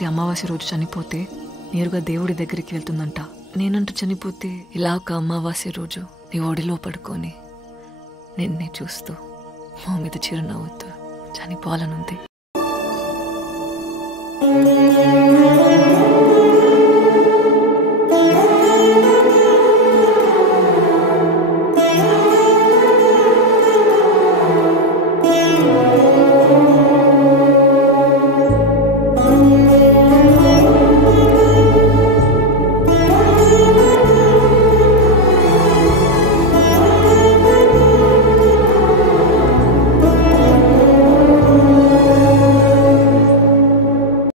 తులసి అమావాస్య రోజు చనిపోతే నేరుగా దేవుడి దగ్గరికి వెళ్తుందంట. నేనంటూ చనిపోతే ఇలా ఒక అమావాస్య రోజు నీ ఒడిలో పడుకొని నిన్నే చూస్తూ మా మీద చిరునవ్వుతూ చనిపోవాలనుంది.